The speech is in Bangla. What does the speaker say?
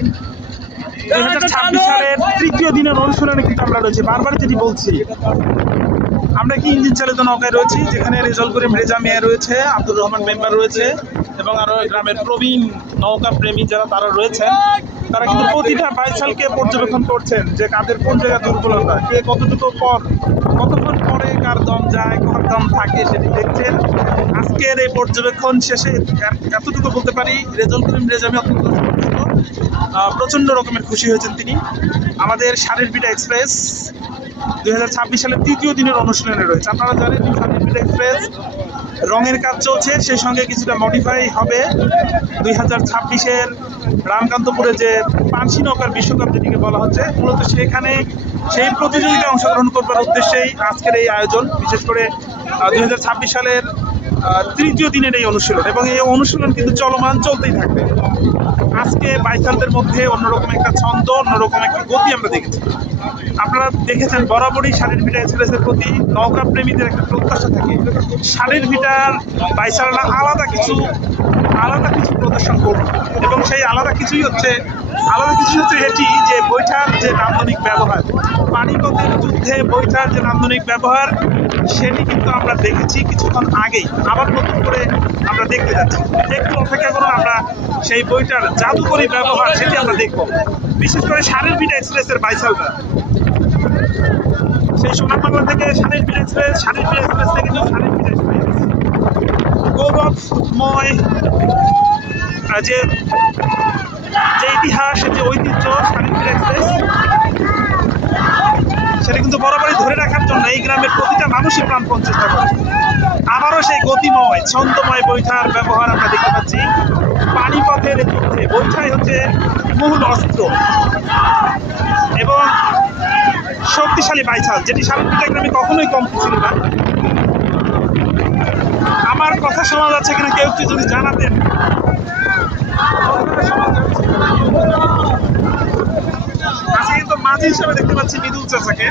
2026 সালের তৃতীয় দিনের অনুশীলনে কিন্তু আমরা রয়েছি। বারবার যেটি বলছি, আমরা কি ইঞ্জিন চালিত নৌকায় রয়েছি, যেখানে রেজাউল করিম রেজা মিয়া রয়েছে, আব্দুর রহমান মেম্বার রয়েছে এবং আরো গ্রামের প্রবীণ নৌকা প্রেমী যারা তারা রয়েছেন। তারা কিন্তু প্রতিটা বাইসালকে পর্যবেক্ষণ করছেন যে কাদের কোন জায়গায় দুর্বলতা, কে কতক্ষণ পরে কার দম যায়, কার দম থাকে সেটি দেখছেন। আজকের এই পর্যবেক্ষণ শেষে এতটুকু বলতে পারি, রেজাউল করিম রেজা মিয়া অত্যন্ত প্রচন্ড রকমের খুশি হয়েছেন তিনি। আমাদের ষাঁড়ের বিটা এক্সপ্রেস 2026 সালের তৃতীয় দিনের অনুশীলনে রয়েছে। আপনারা জানেন ষাঁড়ের বিটা এক্সপ্রেস রঙের কাজ চলছে, সেই সঙ্গে কিছুটা মডিফাই হবে 2026-এর রামকান্তপুরে যে পানসি নৌকার বিশ্বকাপ যেটিকে বলা হচ্ছে, মূলত সেখানে সেই প্রতিযোগিতায় অংশগ্রহণ করবার উদ্দেশ্যেই আজকের এই আয়োজন। বিশেষ করে 2026 সালের তৃতীয় দিনের এই অনুশীলন, এবং এই অনুশীলন কিন্তু চলমান চলতেই থাকবে। আজকে বাইসালদের মধ্যে অন্যরকম একটা ছন্দ, অন্যরকম একটা গতি আমরা দেখেছি। আপনারা দেখেছেন বরাবরই ষাঁড়ের ভিটা এক্সপ্রেসের প্রতি নৌকা প্রেমীদের একটা প্রত্যাশা থাকে। ষাঁড়ের ভিটার বাইসালরা আলাদা কিছু প্রদর্শন করবে, এবং সেই আলাদা কিছুই হচ্ছে এটি যে বৈঠার যে নান্দনিক ব্যবহার, পানিপথের যুদ্ধে বৈঠার যে নান্দনিক ব্যবহার, সেটি কিন্তু আমরা দেখেছি কিছুক্ষণ আগেই। আবার নতুন করে আমরা দেখতে যাচ্ছি। একটু অপেক্ষা করুন, আমরা সেই বইটার জাদুকরী ব্যবহার সেটি আমরা দেখব। বিশেষ করে ষাঁড়ের বিটা এক্সপ্রেসের বাইসালরা সেই সোনার বাংলা থেকে ষাঁড়ের বিটা এক্সপ্রেস থেকে কিন্তু ষাঁড়ের বিটা এক্সপ্রেস গৌরবময় যে ইতিহাস, যে ঐতিহ্য ষাঁড়ের বিটা এক্সপ্রেস, সেটা কিন্তু বরাবরই ধরে রাখার জন্য এই গ্রামের প্রতিটা মানুষই প্রাণপণ চেষ্টা করে। আবারও সেই গতিময় ছন্দময় বৈঠার ব্যবহার আমরা দেখতে পাচ্ছি। পানিপথের যুদ্ধে বৈঠাই হচ্ছে মূল অস্ত্র এবং শক্তিশালী বাইসাল, যেটি ষাঁড়ের গ্রামে কখনোই কম ছিল না। আমার কথা শোনা যাচ্ছে কিনা কেউ একটু যদি জানাতেন। আজকে কিন্তু মাঝি হিসেবে দেখতে পাচ্ছি মৃদুল চাচাকে।